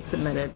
we submitted.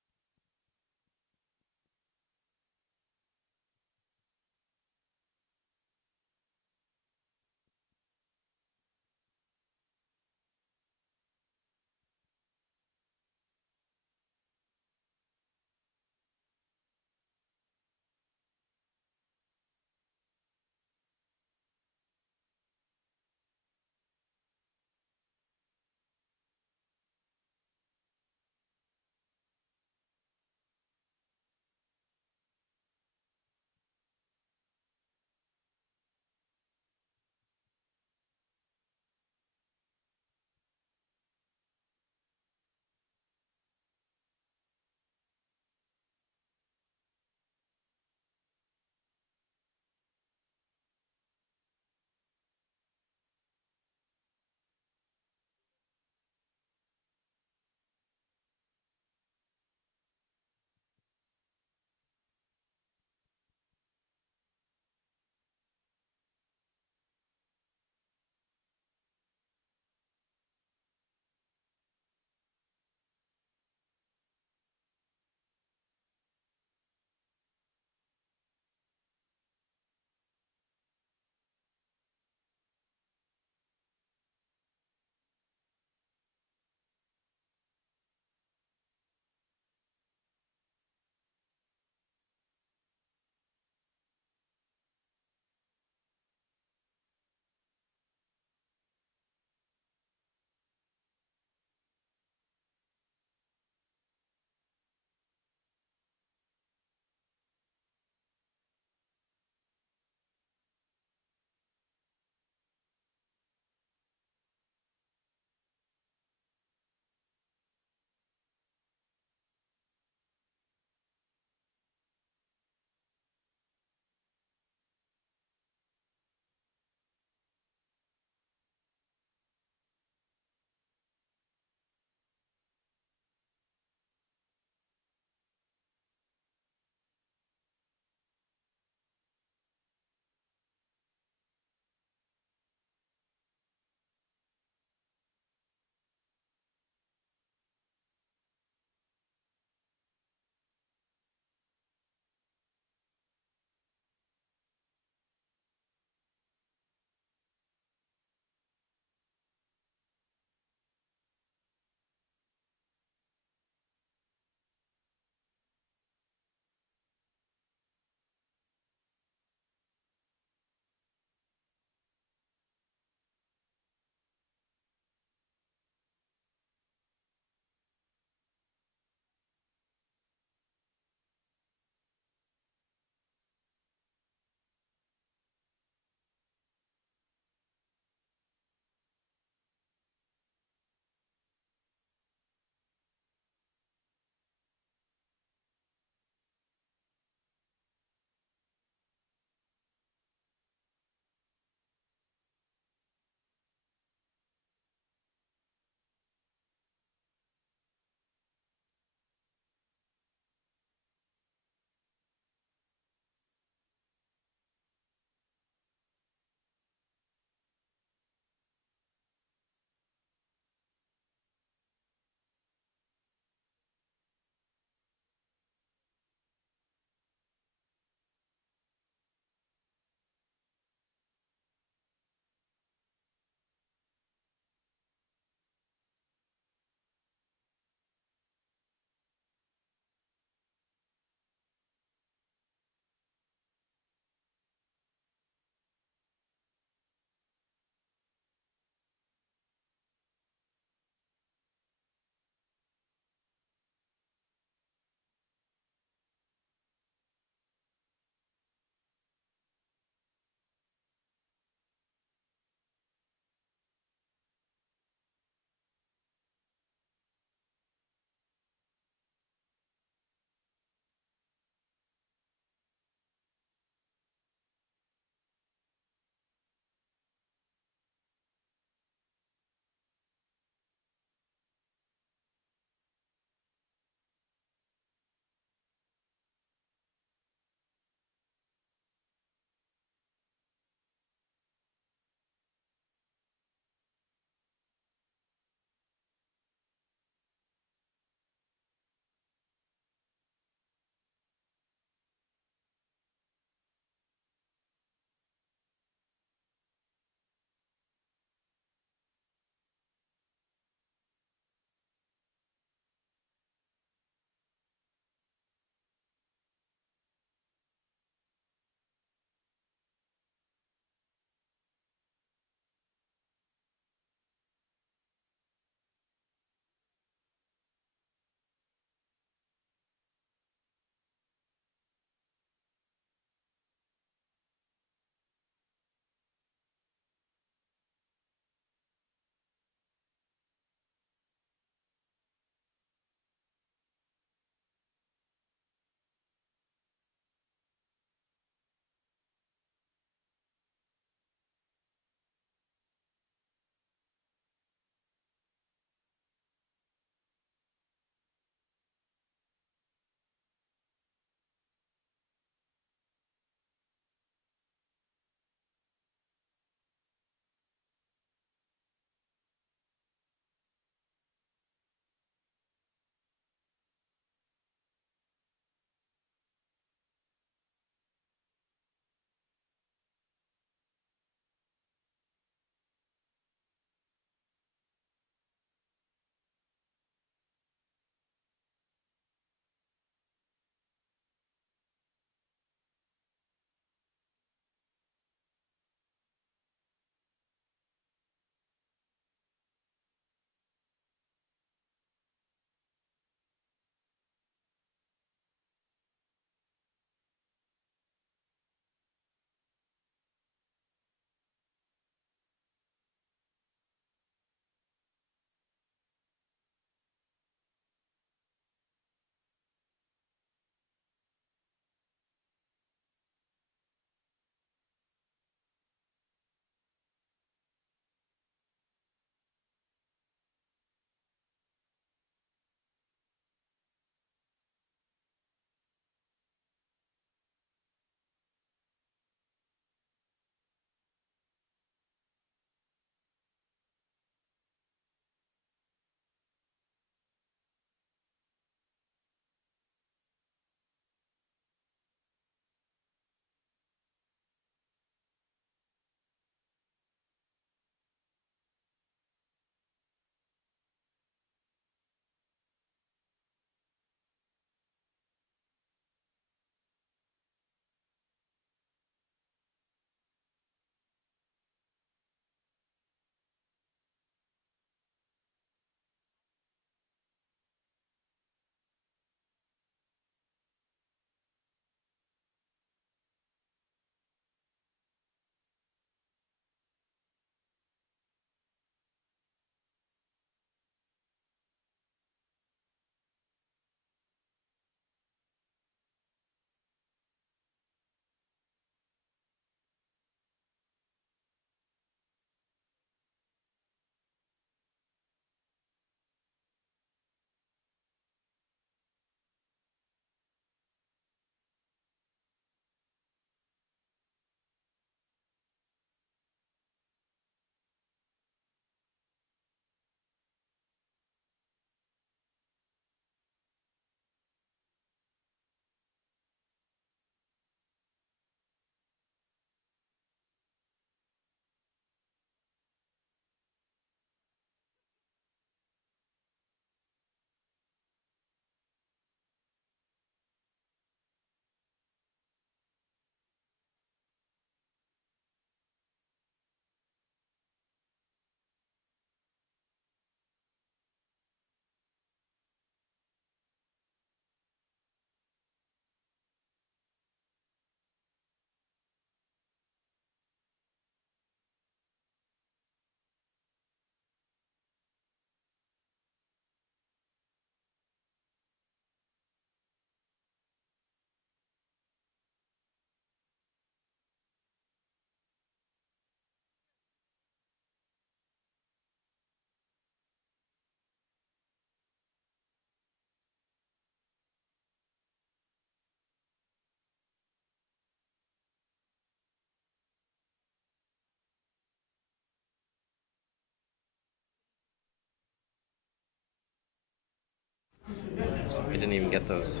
We didn't even get those.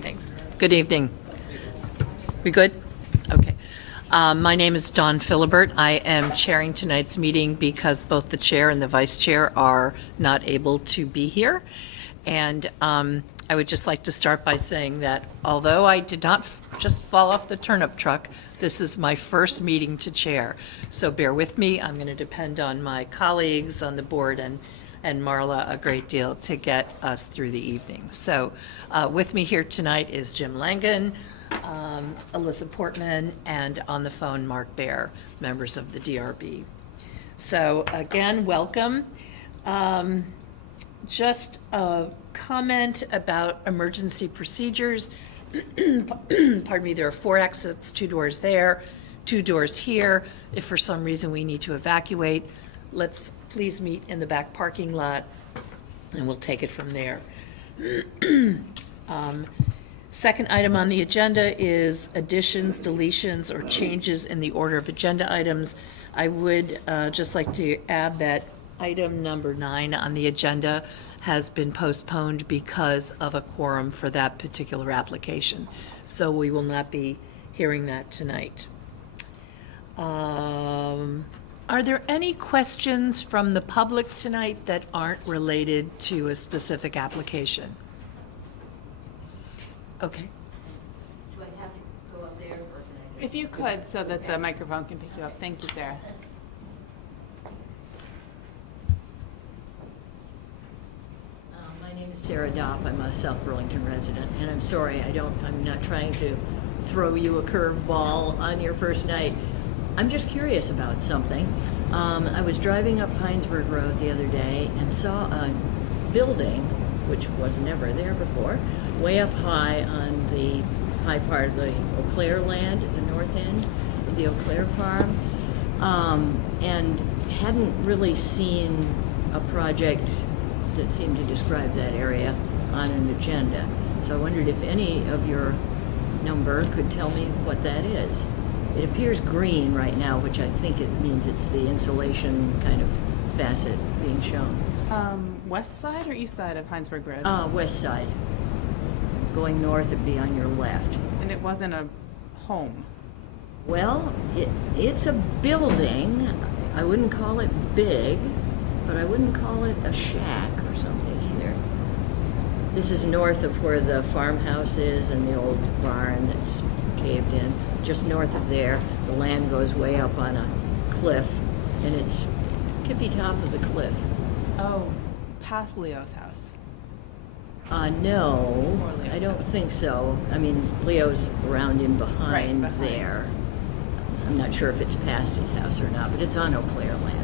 Thanks. Good evening. We good? Okay. My name is Dawn Philibert. I am chairing tonight's meeting because both the chair and the vice chair are not able to be here. And I would just like to start by saying that although I did not just fall off the turnip truck, this is my first meeting to chair. So bear with me. I'm going to depend on my colleagues on the board and Marla a great deal to get us through the evening. So with me here tonight is Jim Langan, Alyssa Portman, and on the phone, Mark Baer, members of the DRB. So again, welcome. Just a comment about emergency procedures. Pardon me, there are 4 exits, 2 doors there, 2 doors here. If for some reason we need to evacuate, let's please meet in the back parking lot and we'll take it from there. Second item on the agenda is additions, deletions, or changes in the order of agenda items. I would just like to add that item number 9 on the agenda has been postponed because of a quorum for that particular application. So we will not be hearing that tonight. Are there any questions from the public tonight that aren't related to a specific application? Okay. Do I have to go up there, or can I just? If you could, so that the microphone can pick you up. Thank you, Sarah. My name is Sarah Dopp. I'm a South Burlington resident, and I'm sorry, I'm not trying to throw you a curveball on your first night. I'm just curious about something. I was driving up Heinsberg Road the other day and saw a building, which was never there before, way up high on the high part of the Eau Claire land at the north end of the Eau Claire farm, and hadn't really seen a project that seemed to describe that area on an agenda. So I wondered if any of your number could tell me what that is. It appears green right now, which I think it means it's the insulation kind of facet being shown. West side or east side of Heinsberg Road? West side. Going north, it'd be on your left. And it wasn't a home. Well, it's a building. I wouldn't call it big, but I wouldn't call it a shack or something either. This is north of where the farmhouse is and the old barn that's caved in. Just north of there, the land goes way up on a cliff, and it's tippy top of the cliff. Oh, past Leo's house. No, Or Leo's I don't house. think so. I mean, Leo's around in behind, behind. there. I'm not sure if it's past his house or not, but it's on Eau Claire land.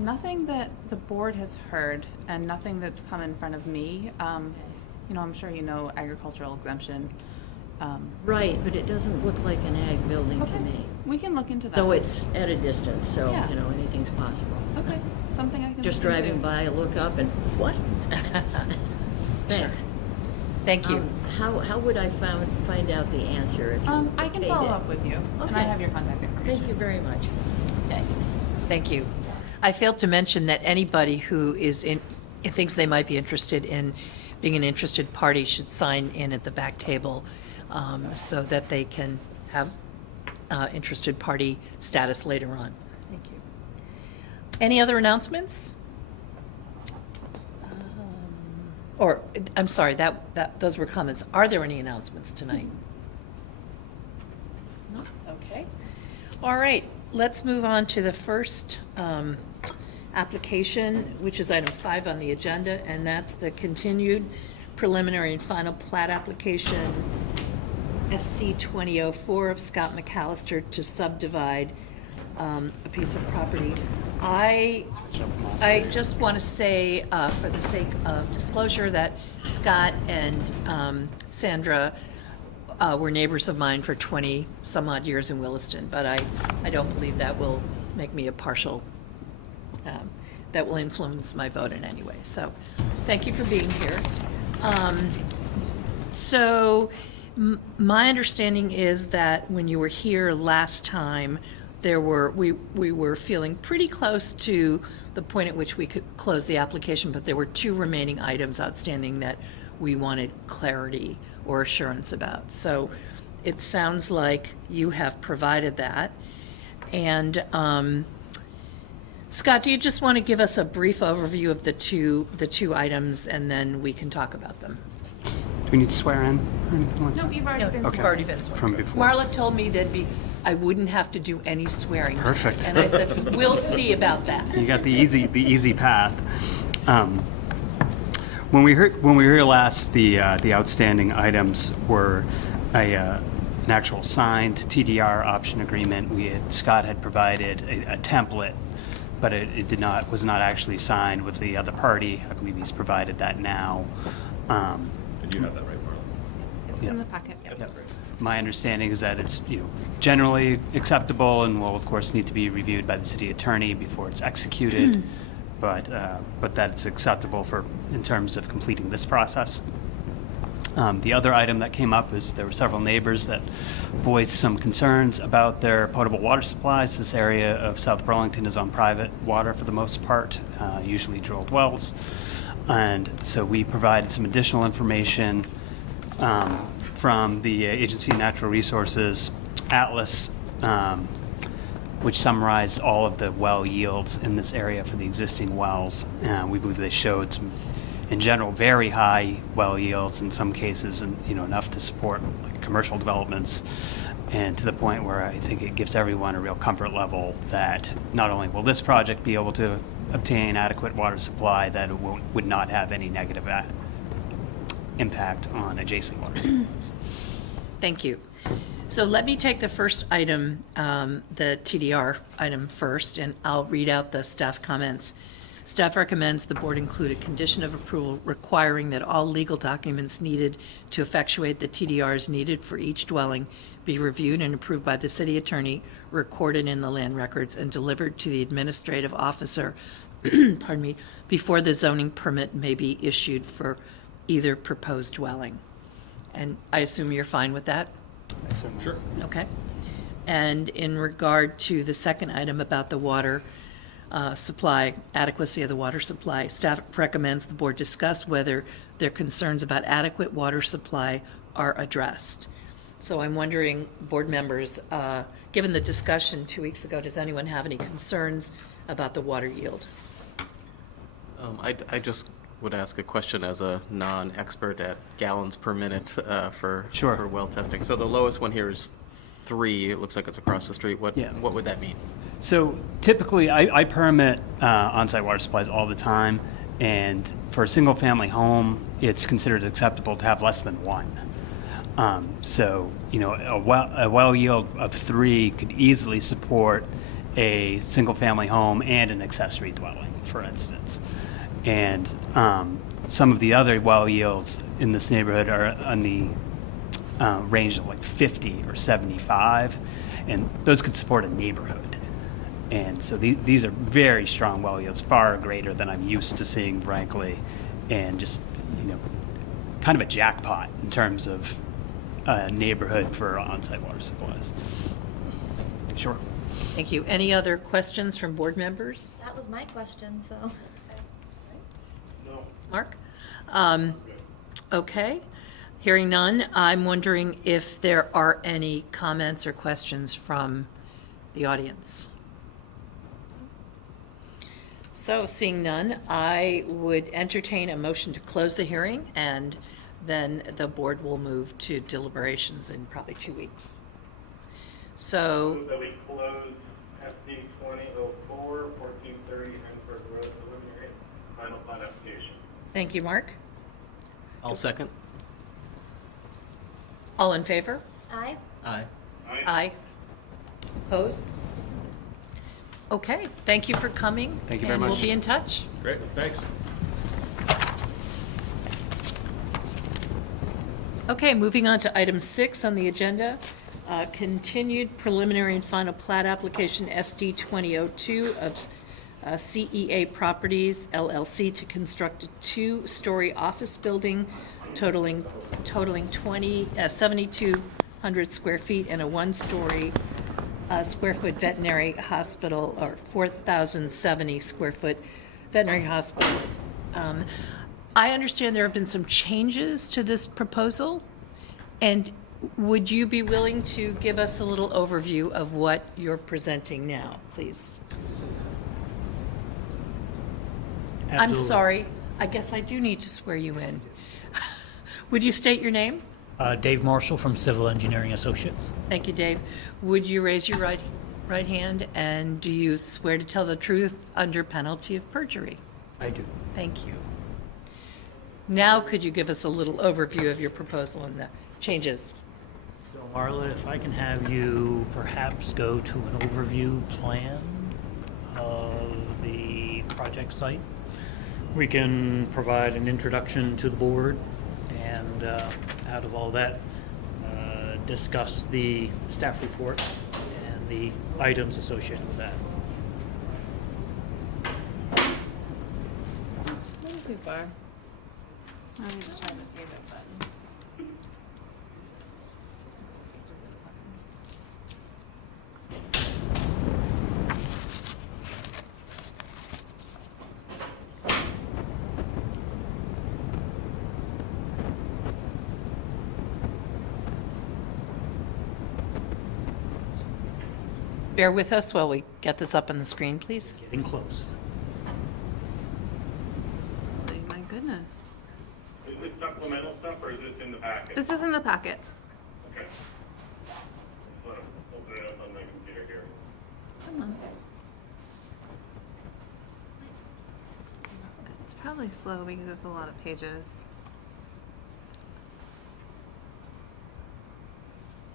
Nothing that the board has heard, and nothing that's come in front of me. You know, I'm sure you know agricultural exemption. Right, but it doesn't look like an ag building to Okay. me. We can look into that. Though it's at a distance, so, Yeah. you know, anything's possible. Okay, something I can Just look into. driving by, I look up and, what? Thanks. Thank you. How would I find out the answer if you I can okayed follow it? up with you, and I Okay. have your contact information. Thank you very much. Okay. Thank you. I failed to mention that anybody who thinks they might be interested in being an interested party should sign in at the back table so that they can have interested party status later on. Thank you. Any other announcements? Or, I'm sorry, those were comments. Are there any announcements tonight? No? Okay. All right, let's move on to the first application, which is item 5 on the agenda, and that's the continued preliminary and final plat application, SD 2004 of Scott McAllister to subdivide a piece of property. I just want to say, for the sake of disclosure, that Scott and Sandra were neighbors of mine for 20 some odd years in Williston, but I don't believe that will make me a partial, that will influence my vote in any way. So thank you for being here. So my understanding is that when you were here last time, we were feeling pretty close to the point at which we could close the application, but there were 2 remaining items outstanding that we wanted clarity or assurance about. So it sounds like you have provided that. And Scott, do you just want to give us a brief overview of the two items, and then we can talk about them? Do we need to swear in or anything like that? Nope, you've already been You've sworn. already been sworn. From before. Marla told me I wouldn't have to do any swearing. tonight. Perfect. And I said, we'll see about that. You got the easy path. When we heard last, the outstanding items were an actual signed TDR option agreement. Scott had provided a template, but it was not actually signed with the other party. I believe he's provided that now. And you have that right, Marla? It's in the packet. Yep. My understanding is that it's generally acceptable and will of course need to be reviewed by the city attorney before it's executed, but that it's acceptable in terms of completing this process. The other item that came up is there were several neighbors that voiced some concerns about their potable water supplies. This area of South Burlington is on private water for the most part, usually drilled wells. And so we provided some additional information from the Agency of Natural Resources Atlas, which summarized all of the well yields in this area for the existing wells. We believe they showed some, in general, very high well yields in some cases, and enough to support like commercial developments, and to the point where I think it gives everyone a real comfort level that not only will this project be able to obtain adequate water supply, that it would not have any negative impact on adjacent water supplies. Thank you. So let me take the first item, the TDR item first, and I'll read out the staff comments. Staff recommends the board include a condition of approval requiring that all legal documents needed to effectuate the TDRs needed for each dwelling be reviewed and approved by the city attorney, recorded in the land records, and delivered to the administrative officer, pardon me, before the zoning permit may be issued for either proposed dwelling. And I assume you're fine with that? Sure. Okay. And in regard to the second item about the water supply, adequacy of the water supply, staff recommends the board discuss whether their concerns about adequate water supply are addressed. So I'm wondering, board members, given the discussion 2 weeks ago, does anyone have any concerns about the water yield? I just would ask a question as a non-expert at gallons per minute for well testing. So the lowest one here is 3. It looks like it's across the street. What would that mean? So typically, I permit on-site water supplies all the time, and for a single-family home, it's considered acceptable to have less than 1. So a well yield of 3 could easily support a single-family home and an accessory dwelling, for instance. And some of the other well yields in this neighborhood are on the range of like 50 or 75, and those could support a neighborhood. And so these are very strong well yields, far greater than I'm used to seeing, frankly, and just kind of a jackpot in terms of a neighborhood for on-site water supplies. Sure. Thank you. Any other questions from board members? That was my question, so. Mark? Okay. Hearing none, I'm wondering if there are any comments or questions from the audience. So seeing none, I would entertain a motion to close the hearing, and then the board will move to deliberations in probably 2 weeks. So, Move that we close FD 2004, 1430 Hensburg Road, preliminary final plat application. thank you, Mark. I'll second. All in favor? Aye. Aye. Aye. Opposed? Okay, thank you for coming. Thank you very And much. we'll be in touch. Great, thanks. Okay, moving on to item 6 on the agenda, continued preliminary and final plat application SD 2002 of CEA Properties LLC to construct a 2-story office building totaling 7,200 square feet and a 1-story square foot veterinary hospital, or 4,070 square foot veterinary hospital. I understand there have been some changes to this proposal, and would you be willing to give us a little overview of what you're presenting now, please? I'm Absolutely. sorry, I guess I do need to swear you in. Would you state your name? Dave Marshall from Civil Engineering Associates. Thank you, Dave. Would you raise your right hand, and do you swear to tell the truth under penalty of perjury? I do. Thank you. Now could you give us a little overview of your proposal and the changes? So Marla, if I can have you perhaps go to an overview plan of the project site. We can provide an introduction to the board, and out of all that, discuss the staff report and the items associated with that. Not too far. Let me just try the favorite button. Bear with us while we get this up on the screen, please. Getting close. Oh my goodness. Is this supplemental stuff or is this in the packet? This is in the packet. Okay. Just want to open it up on my computer here. Come on. It's probably slow because it's a lot of pages.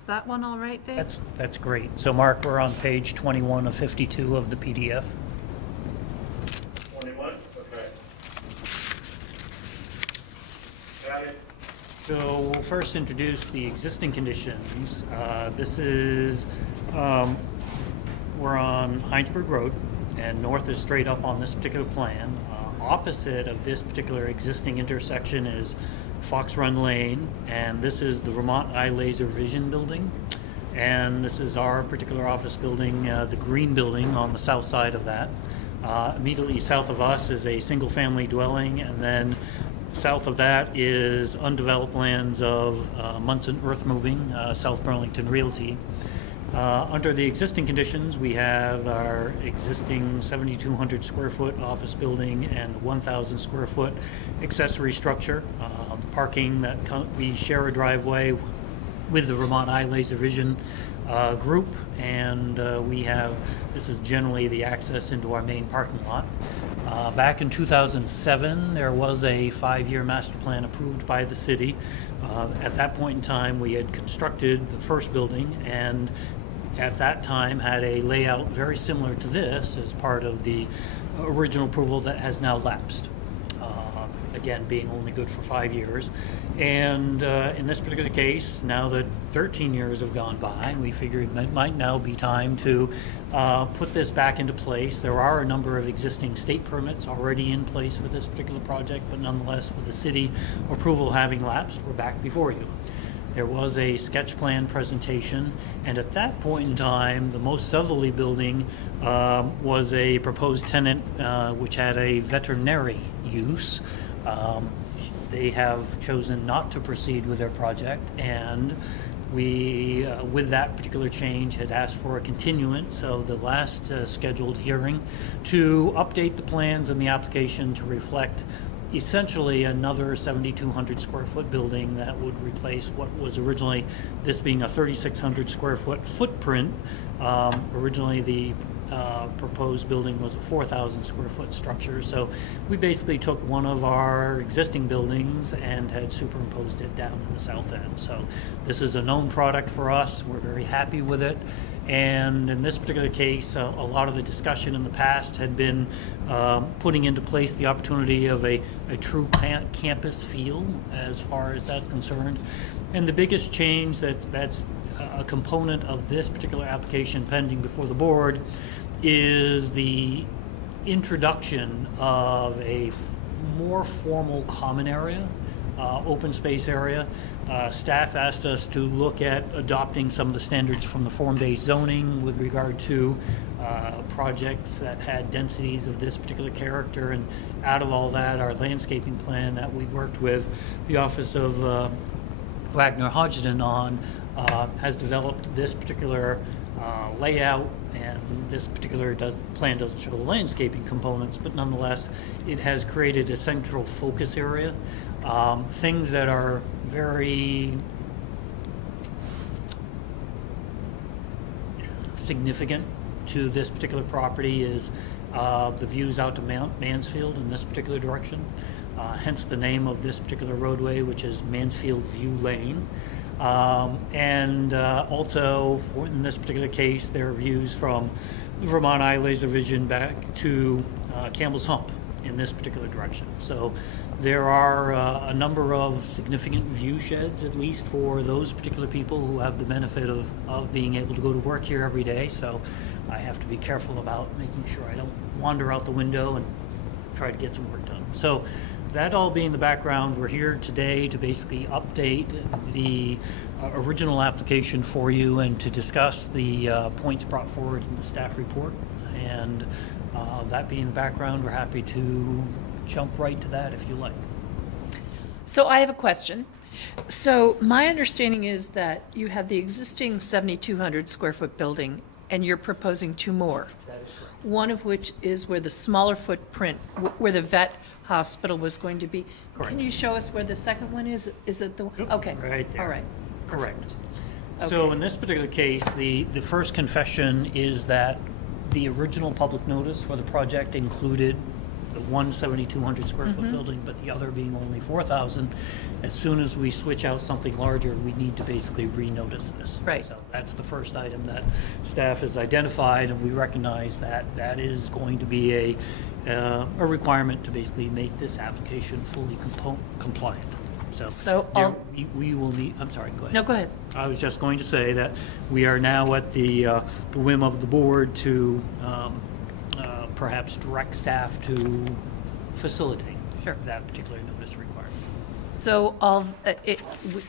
Is that one all right, Dave? That's great. So Mark, we're on page 21 of 52 of the PDF. 21? Okay. Got it. So we'll first introduce the existing conditions. This is, we're on Heinsberg Road, and north is straight up on this particular plan. Opposite of this particular existing intersection is Fox Run Lane, and this is the Vermont Eye Laser Vision Building. And this is our particular office building, the green building on the south side of that. Immediately south of us is a single-family dwelling, and then south of that is undeveloped lands of Munson Earth Moving, South Burlington Realty. Under the existing conditions, we have our existing 7,200 square foot office building and 1,000 square foot accessory structure. Parking that we share a driveway with the Vermont Eye Laser Vision group, and this is generally the access into our main parking lot. Back in 2007, there was a 5-year master plan approved by the city. At that point in time, we had constructed the first building, and at that time had a layout very similar to this as part of the original approval that has now lapsed. Again, being only good for 5 years. And in this particular case, now that 13 years have gone by, we figured it might now be time to put this back into place. There are a number of existing state permits already in place for this particular project, but nonetheless, with the city approval having lapsed, we're back before you. There was a sketch plan presentation, and at that point in time, the most southerly building was a proposed tenant which had a veterinary use. They have chosen not to proceed with their project, and we, with that particular change, had asked for a continuance of the last scheduled hearing to update the plans and the application to reflect essentially another 7,200 square foot building that would replace what was originally, this being a 3,600 square foot footprint. Originally, the proposed building was a 4,000 square foot structure. So we basically took one of our existing buildings and had superimposed it down in the south end. So this is a known product for us. We're very happy with it. And in this particular case, a lot of the discussion in the past had been putting into place the opportunity of a true campus feel as far as that's concerned. And the biggest change that's a component of this particular application pending before the board is the introduction of a more formal common area open space area. Staff asked us to look at adopting some of the standards from the form-based zoning with regard to projects that had densities of this particular character, and out of all that, our landscaping plan that we worked with the Office of Wagner Hodgson on has developed this particular layout, and this particular plan doesn't show the landscaping components, but nonetheless, it has created a central focus area. Things that are very significant to this particular property is the views out to Mansfield in this particular direction, hence the name of this particular roadway, which is Mansfield View Lane. And also, in this particular case, there are views from the Vermont Eye Laser Vision back to Campbell's Hump in this particular direction. So there are a number of significant view sheds, at least for those particular people who have the benefit of being able to go to work here every day. So I have to be careful about making sure I don't wander out the window and try to get some work done. So that all being the background, we're here today to basically update the original application for you and to discuss the points brought forward in the staff report. And that being the background, we're happy to jump right to that if you like. So I have a question. So my understanding is that you have the existing 7,200 square foot building and you're proposing two more. That is correct. One of which is where the smaller footprint, where the vet hospital was going to be. Correct. Can you show us where the second one is? Is it the, okay. Right there. All right. Correct. Okay. So in this particular case, the first confession is that the original public notice for the project included the one 7,200 square foot building, but the other being only 4,000. As soon as we switch out something larger, we need to basically renotice this. Right. So that's the first item that staff has identified, and we recognize that that is going to be a requirement to basically make this application fully compliant. So there- I'll- we will need, I'm sorry, go ahead. No, go ahead. I was just going to say that we are now at the whim of the board to perhaps direct staff to facilitate Sure. that particular notice requirement. So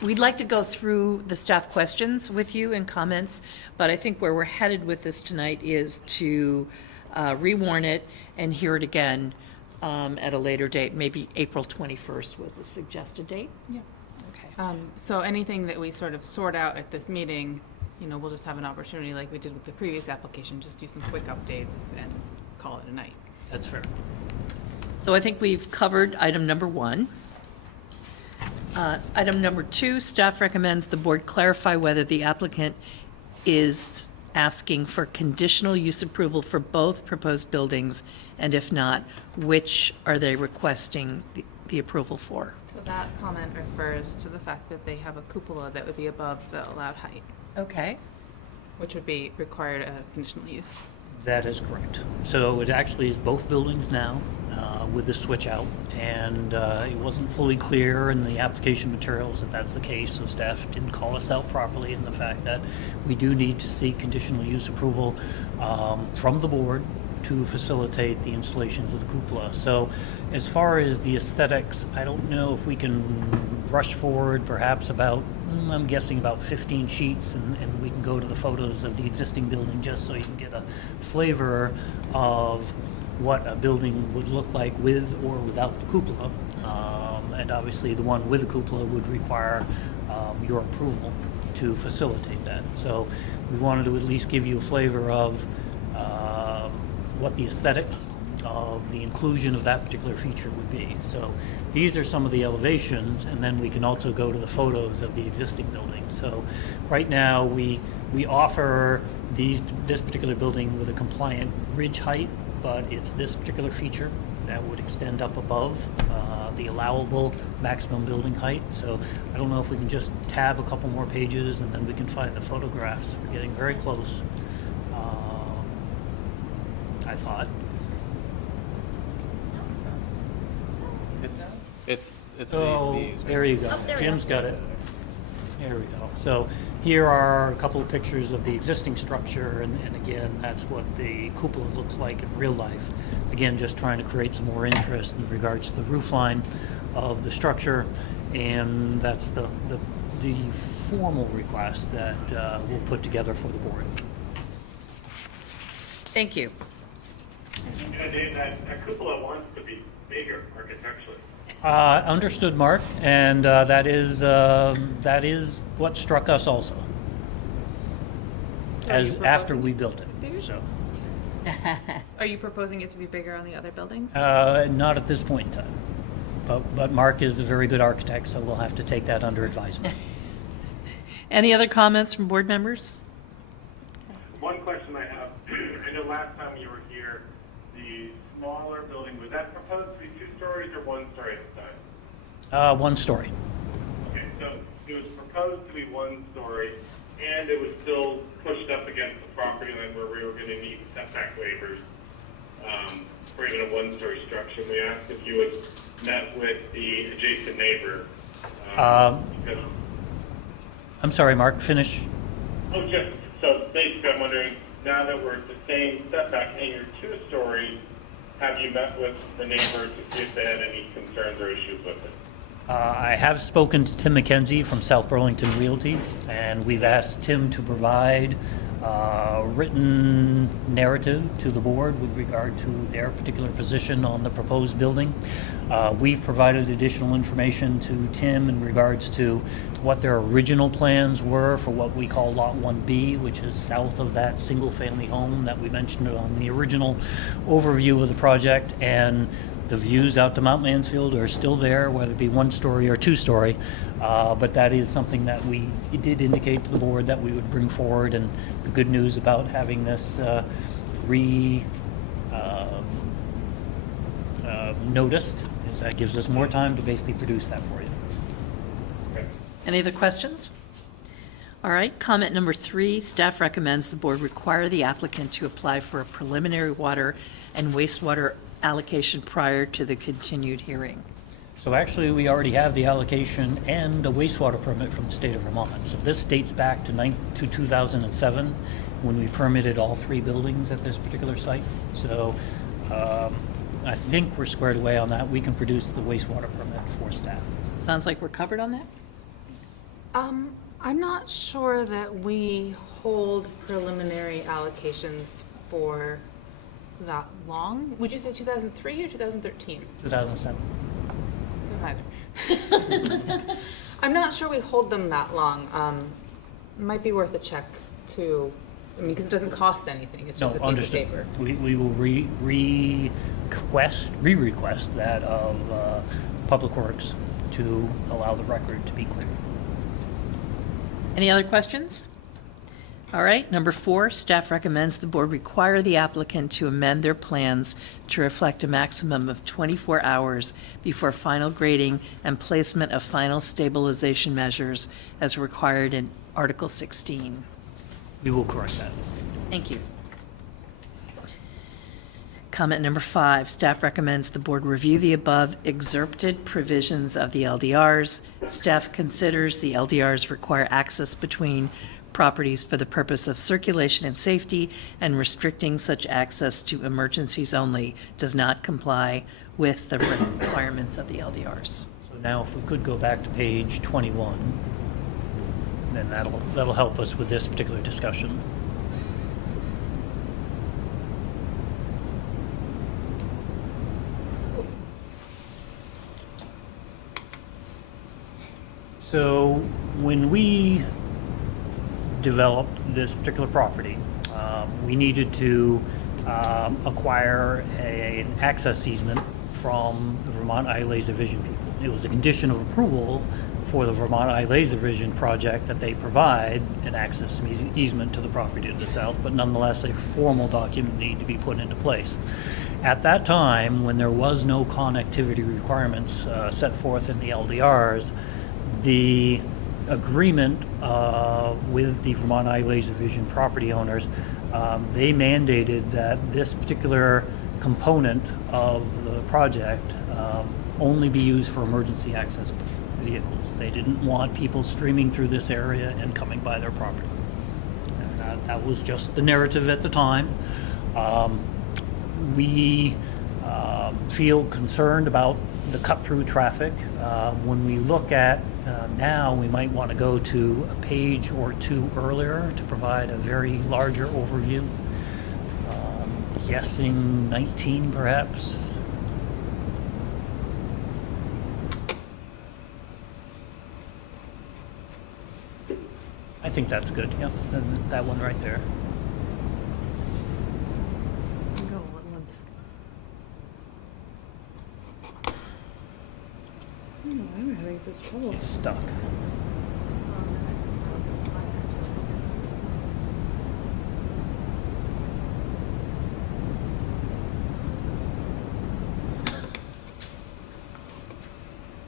we'd like to go through the staff questions with you and comments, but I think where we're headed with this tonight is to rewarn it and hear it again at a later date. Maybe April 21st was the suggested date. Yeah. Okay. So anything that we sort of sort out at this meeting, you know, we'll just have an opportunity like we did with the previous application, just do some quick updates and call it a night. That's fair. So I think we've covered item number one. Item number two, staff recommends the board clarify whether the applicant is asking for conditional use approval for both proposed buildings, and if not, which are they requesting the approval for? So that comment refers to the fact that they have a cupola that would be above the allowed height, Okay. which would be required a conditional use. That is correct. So it actually is both buildings now with the switch out, and it wasn't fully clear in the application materials that that's the case, so staff didn't call us out properly in the fact that we do need to seek conditional use approval from the board to facilitate the installations of the cupola. So as far as the aesthetics, I don't know if we can rush forward perhaps about, I'm guessing about 15 sheets, and we can go to the photos of the existing building just so you can get a flavor of what a building would look like with or without the cupola. And obviously the one with the cupola would require your approval to facilitate that. So we wanted to at least give you a flavor of what the aesthetics of the inclusion of that particular feature would be. So these are some of the elevations, and then we can also go to the photos of the existing building. So right now, we offer this particular building with a compliant ridge height, but it's this particular feature that would extend up above the allowable maximum building height. So I don't know if we can just tab a couple more pages, and then we can find the photographs. We're getting very close, I thought. It's Oh, these, right? there you go. Oh, there we Jim's go. got it. There we go. So here are a couple of pictures of the existing structure, and again, that's what the cupola looks like in real life. Again, just trying to create some more interest in regards to the roof line of the structure. And that's the formal request that we'll put together for the board. Thank you. Yeah, Dave, that cupola wants to be bigger architecturally. Understood, Mark, and that is what struck us also, as after we built it. bigger? So, Are you proposing it to be bigger on the other buildings? not at this point in time, but Mark is a very good architect, so we'll have to take that under advisement. Any other comments from board members? One question I have, I know last time you were here, the smaller building, was that proposed to be 2 stories or 1 story at the time? 1 story. Okay, so it was proposed to be 1 story, and it was still pushed up against the property line where we were going to need setback waivers for even a 1-story structure. We asked if you had met with the adjacent neighbor. Because, I'm sorry, Mark, finish. so basically I'm wondering, now that we're at the same setback and you're 2 stories, have you met with the neighbor to see if they had any concerns or issues with it? I have spoken to Tim McKenzie from South Burlington Realty, and we've asked Tim to provide written narrative to the board with regard to their particular position on the proposed building. We've provided additional information to Tim in regards to what their original plans were for what we call Lot 1B, which is south of that single-family home that we mentioned on the original overview of the project, and the views out to Mount Mansfield are still there, whether it be 1-story or 2-story. But that is something that we did indicate to the board that we would bring forward. And the good news about having this noticed is that gives us more time to basically produce that for you. Any other questions? All right, comment number 3, staff recommends the board require the applicant to apply for a preliminary water and wastewater allocation prior to the continued hearing. So actually, we already have the allocation and a wastewater permit from the state of Vermont. So this dates back to 2007, when we permitted all 3 buildings at this particular site. So I think we're squared away on that. We can produce the wastewater permit for staff. Sounds like we're covered on that? I'm not sure that we hold preliminary allocations for that long. Would you say 2003 or 2013? 2007. So neither. I'm not sure we hold them that long. It might be worth a check too. I mean, because it doesn't cost anything. It's No, just a piece understood. of paper. We will re-request that of Public Works to allow the record to be clear. Any other questions? All right, number 4, staff recommends the board require the applicant to amend their plans to reflect a maximum of 24 hours before final grading and placement of final stabilization measures as required in Article 16. We will correct that. Thank you. Comment number 5, staff recommends the board review the above excerpted provisions of the LDRs. Staff considers the LDRs require access between properties for the purpose of circulation and safety, and restricting such access to emergencies only does not comply with the requirements of the LDRs. So now if we could go back to page 21, then that'll help us with this particular discussion. So when we developed this particular property, we needed to acquire an access easement from the Vermont Eye Laser Vision people. It was a condition of approval for the Vermont Eye Laser Vision project that they provide an access easement to the property to the south, but nonetheless, a formal document needed to be put into place. At that time, when there was no connectivity requirements set forth in the LDRs, the agreement with the Vermont Eye Laser Vision property owners, they mandated that this particular component of the project only be used for emergency access vehicles. They didn't want people streaming through this area and coming by their property. And that was just the narrative at the time. We feel concerned about the cut-through traffic. When we look at now, we might want to go to a page or two earlier to provide a very larger overview. Guessing 19 perhaps. I think that's good, yep, and that one right there. Go Woodlands. I'm having such trouble. It's stuck.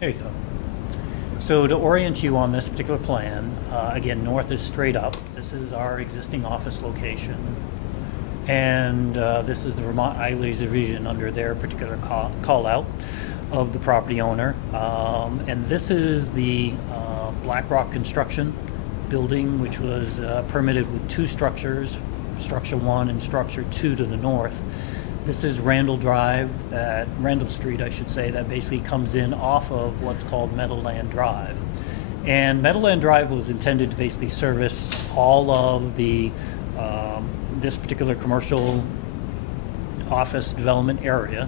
There you go. So to orient you on this particular plan, again, north is straight up. This is our existing office location. And this is the Vermont Eye Laser Vision under their particular call out of the property owner. And this is the Black Rock construction building, which was permitted with two structures, structure 1 and structure 2 to the north. This is Randall Street, I should say, that basically comes in off of what's called Meadowland Drive. And Meadowland Drive was intended to basically service all of the this particular commercial office development area.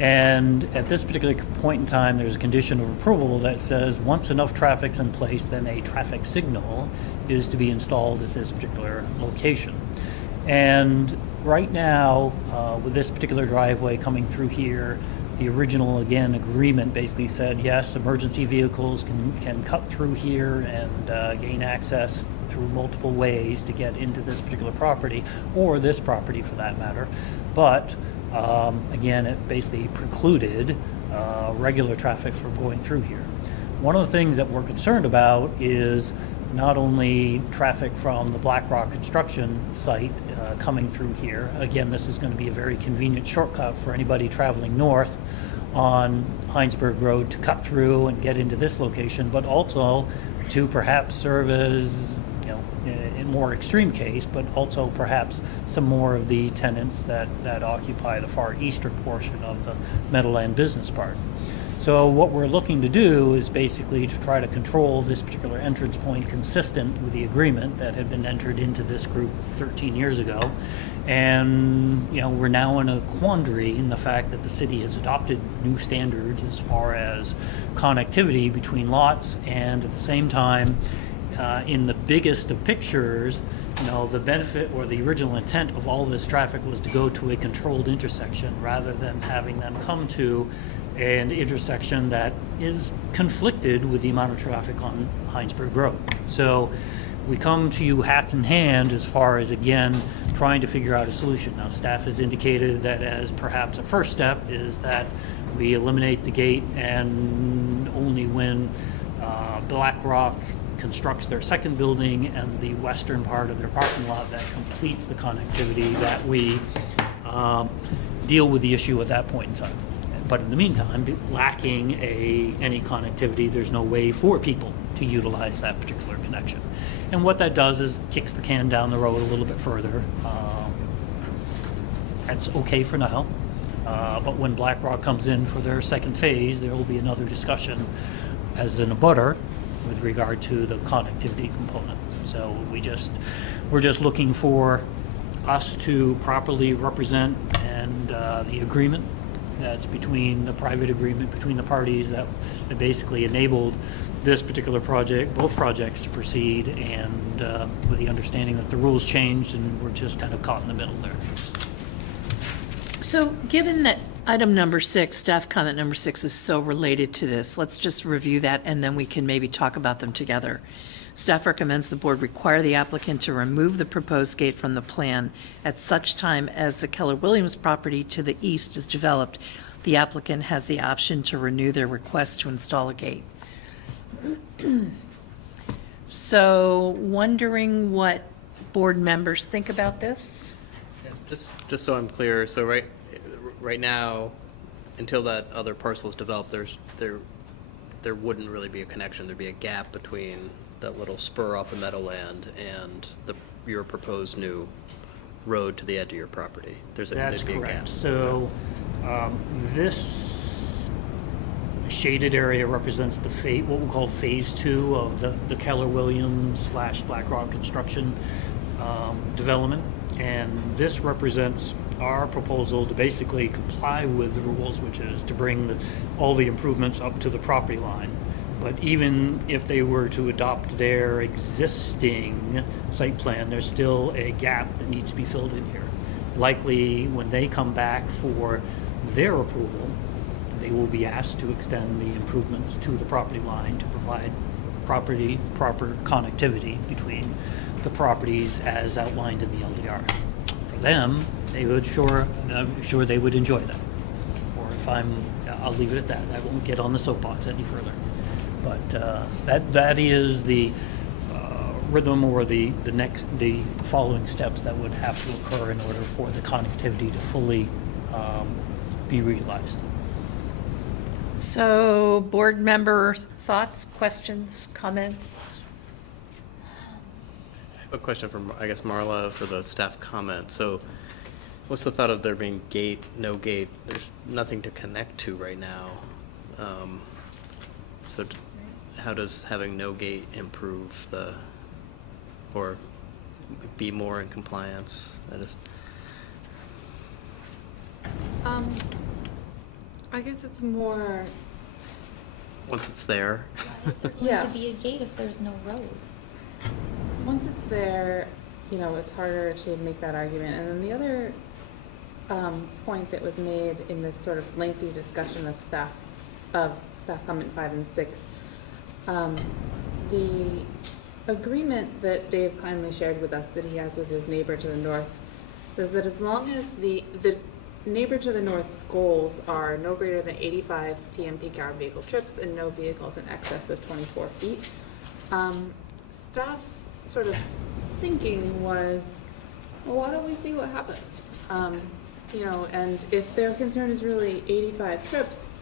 And at this particular point in time, there's a condition of approval that says once enough traffic's in place, then a traffic signal is to be installed at this particular location. And right now, with this particular driveway coming through here, the original, again, agreement basically said, yes, emergency vehicles can cut through here and gain access through multiple ways to get into this particular property, or this property for that matter. But, again, it basically precluded regular traffic from going through here. One of the things that we're concerned about is not only traffic from the Black Rock construction site coming through here. Again, this is going to be a very convenient shortcut for anybody traveling north on Heinsberg Road to cut through and get into this location, but also to perhaps serve as, you know, in more extreme case, but also perhaps some more of the tenants that occupy the far eastern portion of the Meadowland Business Park. So what we're looking to do is basically to try to control this particular entrance point consistent with the agreement that had been entered into this group 13 years ago. And, you know, we're now in a quandary in the fact that the city has adopted new standards as far as connectivity between lots, and at the same time, in the biggest of pictures, you know, the benefit or the original intent of all this traffic was to go to a controlled intersection rather than having them come to an intersection that is conflicted with the amount of traffic on Heinsberg Road. So we come to you hats in hand as far as, again, trying to figure out a solution. Now, staff has indicated that as perhaps a first step is that we eliminate the gate, and only when Black Rock constructs their second building and the western part of their parking lot that completes the connectivity, that we deal with the issue at that point in time. But in the meantime, lacking any connectivity, there's no way for people to utilize that particular connection. And what that does is kicks the can down the road a little bit further. That's okay for now. But when Black Rock comes in for their second phase, there will be another discussion as an abutter with regard to the connectivity component. So we're just looking for us to properly represent and the agreement that's between the private agreement between the parties that basically enabled this particular project, both projects, to proceed, and with the understanding that the rules changed and we're just kind of caught in the middle there. So given that item number 6, staff comment number 6, is so related to this, let's just review that and then we can maybe talk about them together. Staff recommends the board require the applicant to remove the proposed gate from the plan at such time as the Keller Williams property to the east is developed. The applicant has the option to renew their request to install a gate. So wondering what board members think about this? Just so I'm clear, so right now, until that other parcel is developed, there wouldn't really be a connection. There'd be a gap between that little spur off of Meadowland and your proposed new road to the edge of your property. That's there'd be a correct. gap. So this shaded area represents the what we'll call phase 2 of the Keller Williams / BlackRock construction development. And this represents our proposal to basically comply with the rules, which is to bring all the improvements up to the property line. But even if they were to adopt their existing site plan, there's still a gap that needs to be filled in here. Likely, when they come back for their approval, they will be asked to extend the improvements to the property line to provide proper connectivity between the properties as outlined in the LDRs. For them, I'm sure they would enjoy that. Or if I'll leave it at that. I won't get on the soapbox any further. But that is the rhythm or the following steps that would have to occur in order for the connectivity to fully be realized. So, board member thoughts, questions, comments? I have a question from, I guess, Marla for the staff comment. So what's the thought of there being no gate? There's nothing to connect to right now. So how does having no gate improve or be more in compliance? I guess it's more, Once it's there. Why is there going Yeah. to be a gate if there's no road? once it's there, it's harder to make that argument. And then the other point that was made in this sort of lengthy discussion of staff comment 5 and 6, the agreement that Dave kindly shared with us that he has with his neighbor to the north says that as long as the neighbor to the north's goals are no greater than 85 PM peak hour vehicle trips and no vehicles in excess of 24 feet, staff's sort of thinking was, well, why don't we see what happens? And if their concern is really 85 trips,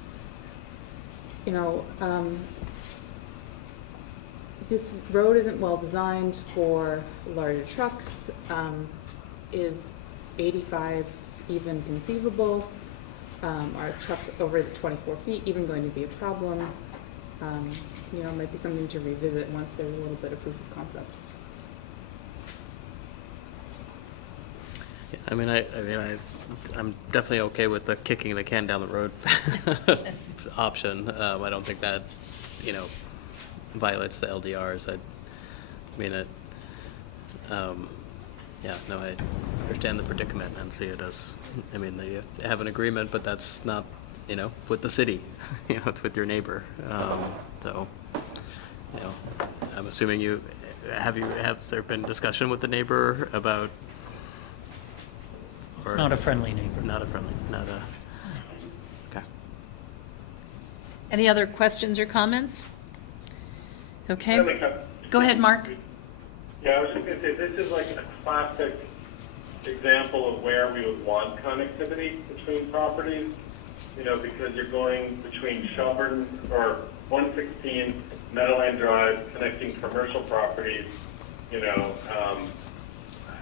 this road isn't well designed for larger trucks. Is 85 even conceivable? Are trucks over the 24 feet even going to be a problem? It might be something to revisit once there's a little bit of proof of concept. Yeah, I'm definitely okay with the kicking the can down the road option. I don't think that, violates the LDRs. I understand the predicament and see it as, they have an agreement, but that's not, with the city, it's with your neighbor. I'm assuming has there been discussion with the neighbor about? Or Not a friendly neighbor. Okay. Any other questions or comments? Okay, Really, go ahead, Mark. Yeah, I was just going to say, this is like a classic example of where we would want connectivity between properties, because you're going between Shelburne or 116 Meadowland Drive connecting commercial properties.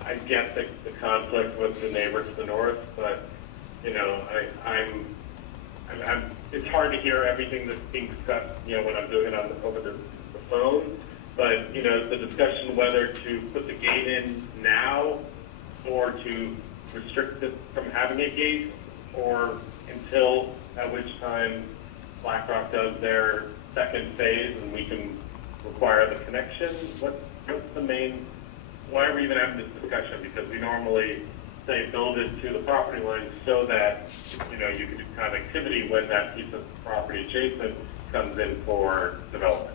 I get the conflict with the neighbor to the north, but, it's hard to hear everything that's being discussed, when I'm doing it over the phone. But, the discussion whether to put the gate in now or to restrict it from having a gate or until at which time BlackRock does their second phase and we can require the connection. What's the main, why are we even having this discussion? Because we normally say build it to the property line so that, you can do connectivity when that piece of property adjacent comes in for development.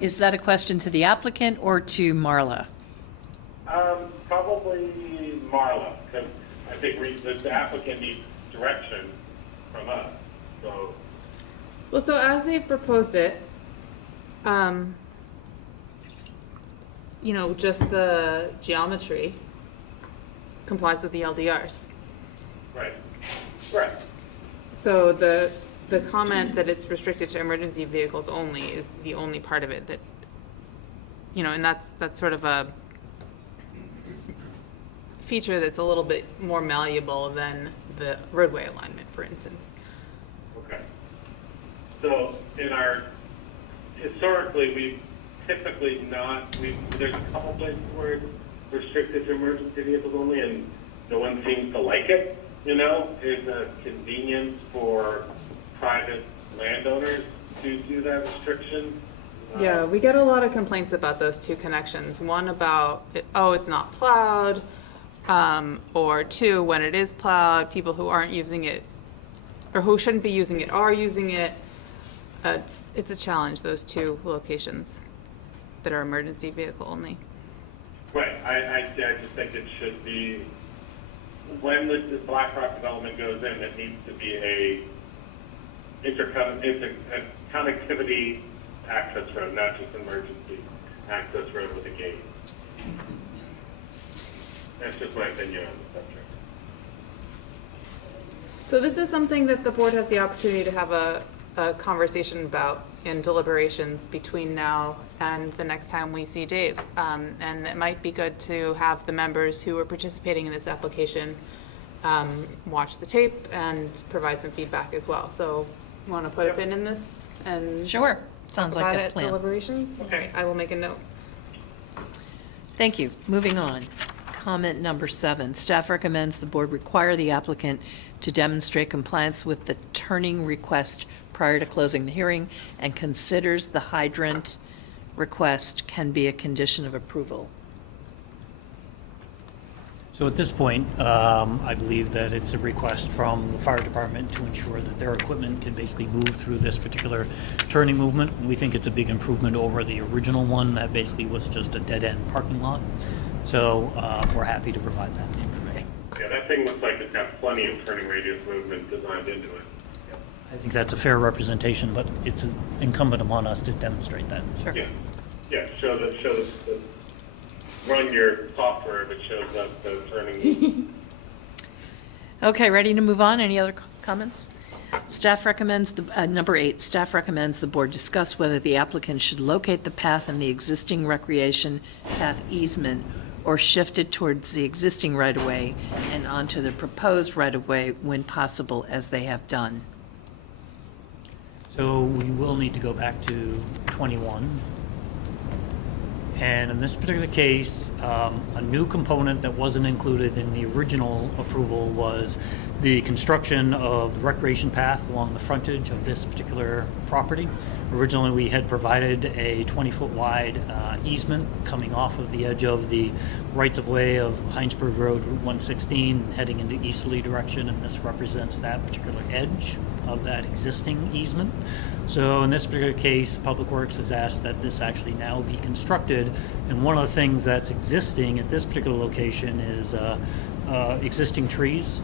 Is that a question to the applicant or to Marla? Probably Marla, because I think the applicant needs direction from us, so. Well, so as they've proposed it, just the geometry complies with the LDRs. Right. So the comment that it's restricted to emergency vehicles only is the only part of it that, and that's sort of a feature that's a little bit more malleable than the roadway alignment, for instance. Okay. So historically, we've typically there's a couple places where it's restricted to emergency vehicles only, and no one seems to like it, It's a convenience for private landowners to do that restriction. Yeah, we get a lot of complaints about those two connections. One about, it's not plowed, or two, when it is plowed, people who aren't using it, or who shouldn't be using it, are using it. It's a challenge, those two locations that are emergency vehicle only. Right. I just think it should be, when the Black Rock development goes in, it needs to be a connectivity access road, not just emergency access road with a gate. That's just my opinion on the subject. So this is something that the board has the opportunity to have a conversation about in deliberations between now and the next time we see Dave. And it might be good to have the members who are participating in this application watch the tape and provide some feedback as well. So you want to put a pin in this and Sure, sounds talk like about a it at plan. deliberations? Okay. I will make a note. Thank you. Moving on. Comment number 7. Staff recommends the board require the applicant to demonstrate compliance with the turning request prior to closing the hearing and considers the hydrant request can be a condition of approval. So at this point, I believe that it's a request from the fire department to ensure that their equipment can basically move through this particular turning movement. And we think it's a big improvement over the original one that basically was just a dead-end parking lot. So we're happy to provide that information. Yeah, that thing looks like it's got plenty of turning radius movement designed into it. I think that's a fair representation, but it's incumbent upon us to demonstrate that. Sure. Yeah, run your software that shows up the turning. Okay, ready to move on? Any other comments? Staff recommends, number 8, staff recommends the board discuss whether the applicant should locate the path in the existing recreation path easement or shift it towards the existing right-of-way and onto the proposed right-of-way when possible, as they have done. So we will need to go back to 21. And in this particular case, a new component that wasn't included in the original approval was the construction of the recreation path along the frontage of this particular property. Originally, we had provided a 20-foot wide easement coming off of the edge of the rights-of-way of Heinsberg Road, Route 116, heading into easterly direction, and this represents that particular edge of that existing easement. So in this particular case, Public Works has asked that this actually now be constructed, and one of the things that's existing at this particular location is existing trees.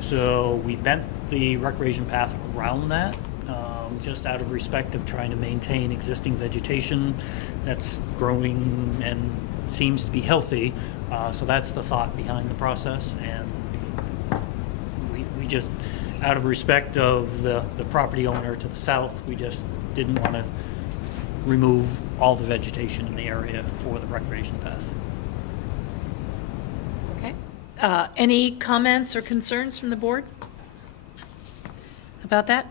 So we bent the recreation path around that, just out of respect of trying to maintain existing vegetation that's growing and seems to be healthy. So that's the thought behind the process, and we just, out of respect of the property owner to the south, we just didn't want to remove all the vegetation in the area for the recreation path. Okay. Any comments or concerns from the board about that?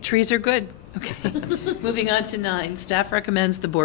Trees are good. Okay. Moving on to 9. Staff recommends the board